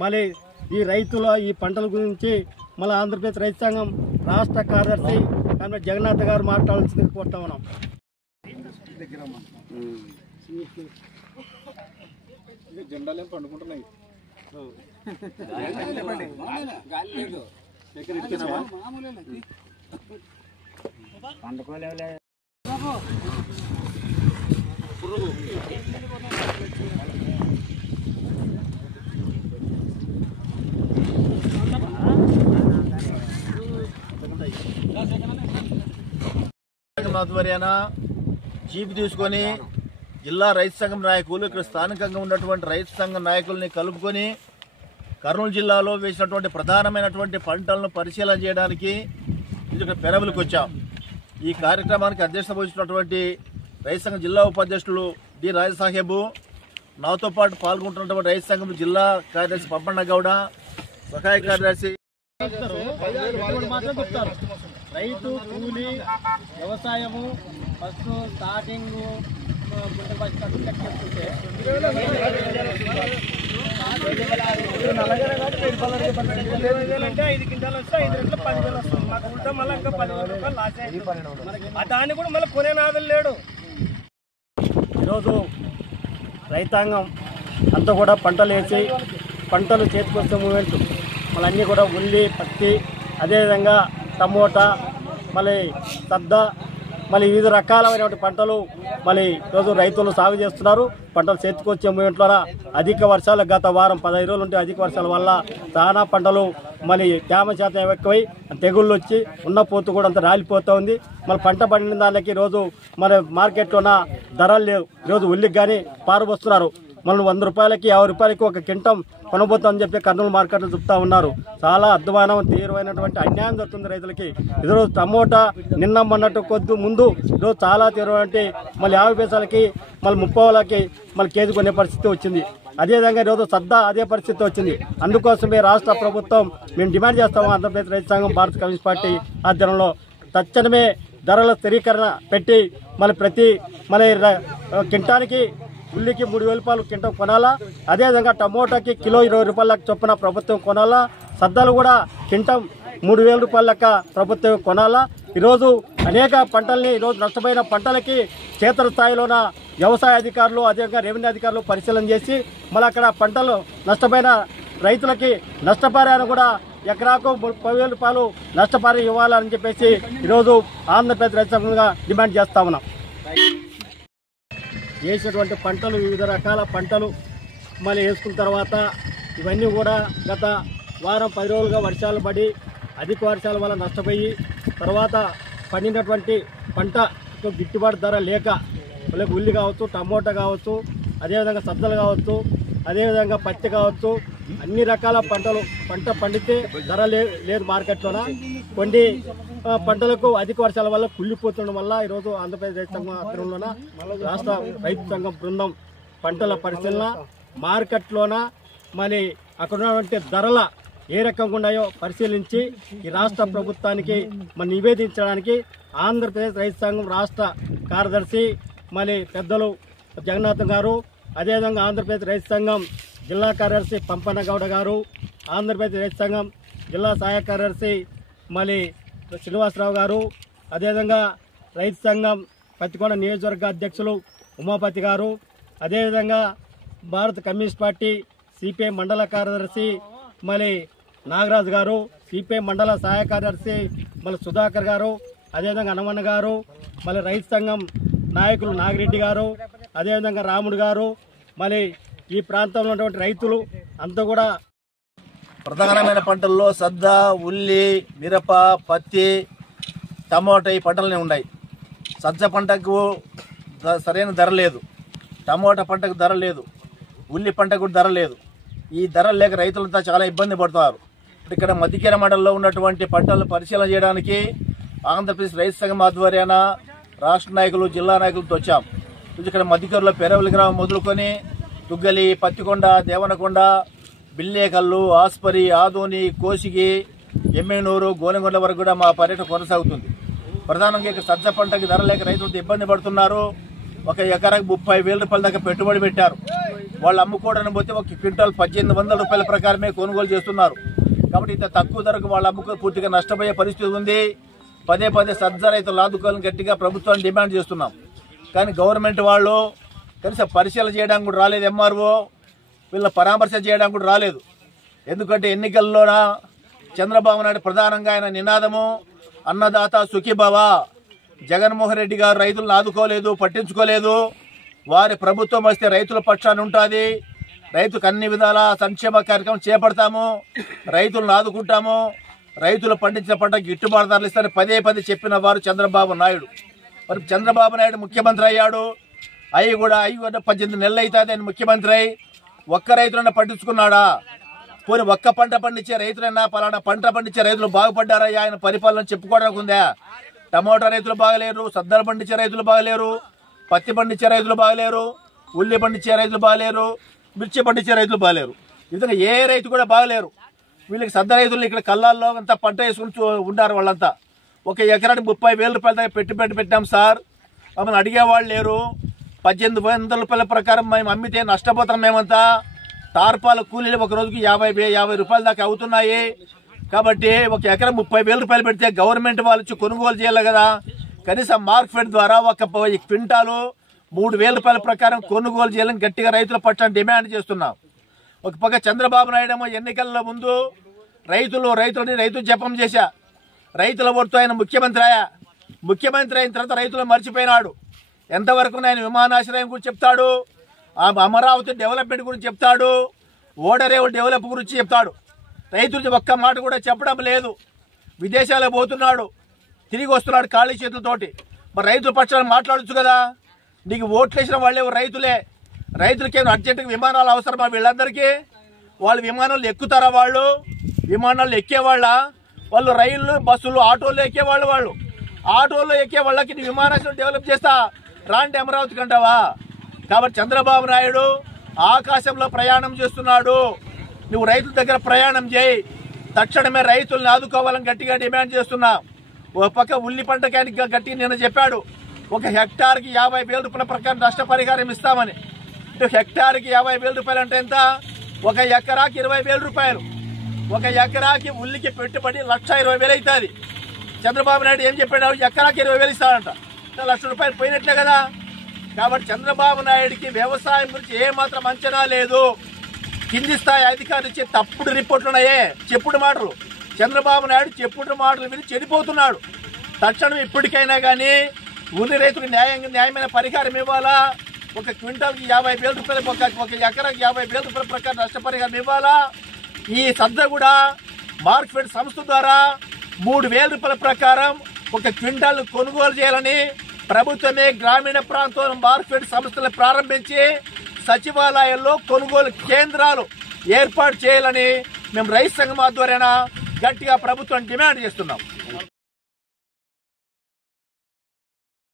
మళ్ళీ ఈ రైతుల ఈ పంటల గురించి మళ్ళీ ఆంధ్రప్రదేశ్ రైతు సంఘం రాష్ట్ర కార్యదర్శి జగన్నాథ్ గారు మాట్లాడాల్సింది కోరుతా ఉన్నాం. జెండాలేం పండుకుంటున్నాయి. ఆధ్వర్యాన చీఫ్ తీసుకొని జిల్లా రైతు సంఘం నాయకులు ఇక్కడ స్థానికంగా ఉన్నటువంటి రైతు సంఘం నాయకుల్ని కలుపుకొని కర్నూలు జిల్లాలో వేసినటువంటి ప్రధానమైనటువంటి పంటలను పరిశీలన చేయడానికి ఇక్కడ పెరవలికి వచ్చాం. ఈ కార్యక్రమానికి అధ్యక్షత వహించినటువంటి రైతు సంఘం జిల్లా ఉపాధ్యక్షులు డి రాజసాహెబు, నాతో పాటు పాల్గొంటున్నటువంటి రైతు సంఘం జిల్లా కార్యదర్శి పప్పన్న గౌడ, సహాయ కార్యదర్శి. రైతు కూలి వ్యవసాయము ఫస్ట్ స్టార్టింగ్ దాన్ని కూడా మళ్ళీ కొనే నాదులు లేడు. ఈరోజు రైతాంగం అంతా కూడా పంటలు వేసి పంటలు చేతికొచ్చే మూమెంట్ మళ్ళీ అన్నీ కూడా ఉల్లి, పత్తి, అదేవిధంగా టమోటా, మళ్ళీ సద్ద, మళ్ళీ వివిధ రకాలైనటువంటి పంటలు మళ్ళీ ఈరోజు రైతులు సాగు చేస్తున్నారు. పంటలు చేతికొచ్చే మూమెంట్లో అధిక వర్షాలు గత వారం 15 రోజులు ఉంటే అధిక వర్షాల వల్ల చాలా పంటలు మళ్ళీ తేమ శాతం ఎక్కువై తెగుళ్ళు వచ్చి ఉన్న పోతు కూడా అంత రాలిపోతూ ఉంది. మళ్ళీ పంట పండిన దానికి ఈరోజు మన మార్కెట్లోన ధరలు లేవు. ఈరోజు ఉల్లికి కానీ పారుబోస్తున్నారు. మనం 100 రూపాయలకి 50 రూపాయలకి ఒక కింటం కొనబోతామని చెప్పి కర్నూలు మార్కెట్లో చెప్తా ఉన్నారు. చాలా అద్భుతమైన తీవ్రమైనటువంటి అన్యాయం జరుగుతుంది రైతులకి. ఈరోజు టమోటా నిన్న మొన్నట్టు కొద్ది ముందు ఈరోజు చాలా తీవ్రమైన మళ్ళీ 50 పైసలకి మళ్ళీ 30 మళ్ళీ కేజీ కొనే పరిస్థితి వచ్చింది. అదేవిధంగా ఈరోజు సద్దా అదే పరిస్థితి వచ్చింది. అందుకోసమే రాష్ట్ర ప్రభుత్వం మేము డిమాండ్ చేస్తాము. ఆంధ్రప్రదేశ్ రైతు సంఘం భారత కమ్యూనిస్ట్ పార్టీ ఆధ్వర్యంలో తక్షణమే ధరల స్థిరీకరణ పెట్టి మళ్ళీ కింటానికి ఉల్లికి 3,000 రూపాయలు కింటం కొనాలా. అదేవిధంగా టమోటాకి కిలో 20 రూపాయల చొప్పున ప్రభుత్వం కొనాలా. సద్దాలు కూడా కింటం 3,000 రూపాయల లెక్క ప్రభుత్వం కొనాలా. ఈరోజు అనేక పంటల్ని ఈరోజు నష్టపోయిన పంటలకి క్షేత్ర స్థాయిలోన వ్యవసాయ అధికారులు అదేవిధంగా రెవెన్యూ అధికారులు పరిశీలన చేసి మళ్ళీ అక్కడ పంటలు నష్టపోయిన రైతులకి నష్టపరిహారం కూడా ఎకరాకు 10,000 రూపాయలు నష్టపరిహారం ఇవ్వాలని చెప్పేసి ఈరోజు ఆంధ్రప్రదేశ్ రైతు సంఘంగా డిమాండ్ చేస్తా ఉన్నాం. వేసినటువంటి పంటలు వివిధ రకాల పంటలు మళ్ళీ వేసుకున్న తర్వాత ఇవన్నీ కూడా గత వారం 10 రోజులుగా వర్షాలు పడి అధిక వర్షాల వల్ల నష్టపోయి తర్వాత పండినటువంటి పంట గిట్టుబాటు ధర లేక ఉల్లి కావచ్చు, టమోటా కావచ్చు, అదేవిధంగా సద్దలు కావచ్చు, అదేవిధంగా పత్తి కావచ్చు, అన్ని రకాల పంట పండితే ధర లేదు మార్కెట్లోన. కొన్ని పంటలకు అధిక వర్షాల వల్ల కుళ్ళిపోతుండడం వల్ల ఈరోజు ఆంధ్రప్రదేశ్ రైతు సంఘం ఆధ్వర్యంలోన రాష్ట్ర రైతు సంఘం బృందం పంటల పరిశీలన మార్కెట్లోన మళ్ళీ అక్కడ ఉన్నటువంటి ధరల ఏ రకంగా ఉన్నాయో పరిశీలించి ఈ రాష్ట్ర ప్రభుత్వానికి మనం నివేదించడానికి ఆంధ్రప్రదేశ్ రైతు సంఘం రాష్ట్ర కార్యదర్శి మళ్ళీ పెద్దలు జగన్నాథ్ గారు, అదేవిధంగా ఆంధ్రప్రదేశ్ రైతు సంఘం జిల్లా కార్యదర్శి పంపన్న గౌడ గారు, ఆంధ్రప్రదేశ్ రైతు సంఘం జిల్లా సహాయ కార్యదర్శి మళ్ళీ శ్రీనివాసరావు గారు, అదేవిధంగా రైతు సంఘం పత్తికొండ నియోజకవర్గ అధ్యక్షులు ఉమాపతి గారు, అదేవిధంగా భారత కమ్యూనిస్ట్ పార్టీ సిపిఐ మండల కార్యదర్శి మళ్ళీ నాగరాజు గారు, సిపిఐ మండల సహాయ కార్యదర్శి మళ్ళీ సుధాకర్ గారు, అదేవిధంగా హనుమన్న గారు, మళ్ళీ రైతు సంఘం నాయకులు నాగిరెడ్డి గారు, అదేవిధంగా రాముడు గారు, మళ్ళీ ఈ ప్రాంతంలో ఉన్నటువంటి రైతులు అంతా కూడా ప్రధానమైన పంటల్లో సద్ద, ఉల్లి, మిరప, పత్తి, టమోటా ఈ పంటలనే ఉన్నాయి. సజ్జ పంటకు సరైన ధర లేదు, టమోటా పంటకు ధర లేదు, ఉల్లి పంటకు ధర లేదు. ఈ ధరలు లేక రైతులంతా చాలా ఇబ్బంది పడుతున్నారు. ఇక్కడ మధ్యకేర మండలంలో ఉన్నటువంటి పంటలను పరిశీలన చేయడానికి ఆంధ్రప్రదేశ్ రైతు సంఘం ఆధ్వర్యాన రాష్ట్ర నాయకులు జిల్లా నాయకులతో వచ్చాం. ఇక్కడ మధ్యకూరులో పెరవలి గ్రామం మొదలుకొని తుగ్గలి, పత్తికొండ, దేవనకొండ, బిల్లేకల్లు, ఆస్పరి, ఆదోని, కోసిగి, ఎమ్మెనూరు, గోనెగొండ వరకు కూడా మా పర్యటన కొనసాగుతుంది. ప్రధానంగా ఇక్కడ సజ్జ పంటకి ధర లేక రైతులతో ఇబ్బంది పడుతున్నారు. ఒక ఎకరాకు 30,000 రూపాయల దాకా పెట్టుబడి పెట్టారు. వాళ్ళు అమ్ముకోవడానికి పోతే ఒక క్వింటాల్ 1,800 రూపాయల ప్రకారమే కొనుగోలు చేస్తున్నారు. కాబట్టి ఇంత తక్కువ ధరకు వాళ్ళు అమ్ముకొని పూర్తిగా నష్టపోయే పరిస్థితి ఉంది. పదే పదే సజ్జ రైతులు ఆదుకోవాలని గట్టిగా ప్రభుత్వాన్ని డిమాండ్ చేస్తున్నాం. కానీ గవర్నమెంట్ వాళ్ళు కనీసం పరిశీలన చేయడానికి కూడా రాలేదు. ఎంఆర్ఓ వీళ్ళ పరామర్శ చేయడానికి కూడా రాలేదు. ఎందుకంటే ఎన్నికల్లోన చంద్రబాబు నాయుడు ప్రధానంగా ఆయన నినాదము అన్నదాత సుఖీభవ. జగన్మోహన్ రెడ్డి గారు రైతులను ఆదుకోలేదు, పట్టించుకోలేదు. వారి ప్రభుత్వం వస్తే రైతుల పక్షాన్ని ఉంటుంది, రైతుకు అన్ని విధాల సంక్షేమ కార్యక్రమం చేపడతాము, రైతులను ఆదుకుంటాము, రైతులు పండించిన పంటకు గిట్టుబాటు ధరలు ఇస్తారని పదే పదే చెప్పిన వారు చంద్రబాబు నాయుడు. మరి చంద్రబాబు నాయుడు ముఖ్యమంత్రి అయ్యాడు. అవి కూడా 18 నెలలు అవుతుంది ఆయన ముఖ్యమంత్రి అయి ఒక్క రైతులన్నా పట్టించుకున్నాడా? పోనీ ఒక్క పంట పండించే రైతులైనా పలానా పంట పండించే రైతులు బాగుపడ్డారా? ఆయన పరిపాలన చెప్పుకోవడానికి ఉందా? టమోటా రైతులు బాగలేరు, సద్దలు పండించే రైతులు బాగలేరు, పత్తి పండించే రైతులు బాగలేరు, ఉల్లి పండించే రైతులు బాగలేరు, మిర్చి పండించే రైతులు బాగలేరు. ఈ విధంగా ఏ రైతు కూడా బాగలేరు. వీళ్ళకి సద్ద రైతులు ఇక్కడ కళ్ళాల్లో అంతా పంట వేసుకుని ఉన్నారు. వాళ్ళంతా ఒక ఎకరానికి 30,000 రూపాయల దాకా పెట్టుబడి పెట్టాం సార్. మమ్మల్ని అడిగేవాళ్ళు లేరు. 1,800 రూపాయల ప్రకారం మేము అమ్మితే నష్టపోతాం. మేమంతా తార్పాల కూలీలు ఒక రోజుకి 50 రూపాయల దాకా అవుతున్నాయి. కాబట్టి ఒక ఎకరం 30,000 రూపాయలు పెడితే గవర్నమెంట్ వాళ్ళు వచ్చి కొనుగోలు చేయాలి కదా. కనీసం మార్కెట్ ద్వారా ఒక క్వింటాలు 3,000 రూపాయల ప్రకారం కొనుగోలు చేయాలని గట్టిగా రైతుల పక్షాన్ని డిమాండ్ చేస్తున్నాం. ఒక పక్క చంద్రబాబు నాయుడు ఏమో ఎన్నికల ముందు రైతులని రైతు జపం చేశా, రైతుల ఓటుతో ఆయన ముఖ్యమంత్రి అయ్యా. ముఖ్యమంత్రి అయిన తర్వాత రైతులను మర్చిపోయినాడు. ఎంతవరకు ఆయన విమానాశ్రయం గురించి చెప్తాడు, అమరావతి డెవలప్మెంట్ గురించి చెప్తాడు, ఓడరేవు డెవలప్ గురించి చెప్తాడు. రైతులకి ఒక్క మాట కూడా చెప్పడం లేదు. విదేశాలకు పోతున్నాడు, తిరిగి వస్తున్నాడు ఖాళీ చేతులతోటి. మరి రైతుల పక్షాన్ని మాట్లాడచ్చు కదా. నీకు ఓట్లు వేసిన వాళ్ళే రైతులే. రైతులకి అర్జెంటుగా విమానాలు అవసరమా? వీళ్ళందరికీ వాళ్ళు విమానాలు ఎక్కుతారా? వాళ్ళు విమానాలు ఎక్కేవాళ్ళ? వాళ్ళు రైళ్లు, బస్సులు, ఆటోల్లో ఎక్కేవాళ్ళు. వాళ్ళు ఆటోల్లో ఎక్కే వాళ్ళకి నీ విమానాశ్రయం డెవలప్ చేస్తా రాంటి అమరావతికి అంటావా? కాబట్టి చంద్రబాబు నాయుడు ఆకాశంలో ప్రయాణం చేస్తున్నాడు. నువ్వు రైతుల దగ్గర ప్రయాణం చేయి. తక్షణమే రైతులను ఆదుకోవాలని గట్టిగా డిమాండ్ చేస్తున్నా. ఒక పక్క ఉల్లి పంటకానికి గట్టిగా నిన్న చెప్పాడు, ఒక హెక్టార్కి 50,000 రూపాయల ప్రకారం నష్టపరిహారం ఇస్తామని. హెక్టార్కి 50,000 రూపాయలు అంటే ఎంత? ఒక ఎకరాకి 20,000 రూపాయలు. ఒక ఎకరాకి ఉల్లికి పెట్టుబడి 1,20,000 అవుతుంది. చంద్రబాబు నాయుడు ఏం చెప్పాడు? ఎకరాకి 20,000 ఇస్తాడంట. 1,00,000 రూపాయలు పోయినట్లే కదా. కాబట్టి చంద్రబాబు నాయుడికి వ్యవసాయం గురించి ఏమాత్రం అంచనా లేదు. కింది స్థాయి అధికారులు ఇచ్చే తప్పుడు రిపోర్ట్లు ఉన్నాయే, చెప్పుడు మాటలు. చంద్రబాబు నాయుడు చెప్పుడు మాటలు విని చెడిపోతున్నాడు. తక్షణం ఇప్పటికైనా కానీ ఉల్లి రైతులకు న్యాయమైన పరిహారం ఇవ్వాలా. ఒక క్వింటాల్కి 50,000 రూపాయలు, ఒక ఎకరాకి 50,000 రూపాయల ప్రకారం నష్టపరిహారం ఇవ్వాలా. ఈ సద్ద కూడా మార్కెట్ సంస్థ ద్వారా 3,000 రూపాయల ప్రకారం ఒక క్వింటాల్ కొనుగోలు చేయాలని ప్రభుత్వమే గ్రామీణ ప్రాంతంలో మార్కెట్ సంస్థలు ప్రారంభించి సచివాలయాల్లో కొనుగోలు కేంద్రాలు ఏర్పాటు చేయాలని మేము రైతు సంఘం ఆధ్వర్యాన గట్టిగా ప్రభుత్వం డిమాండ్ చేస్తున్నాం.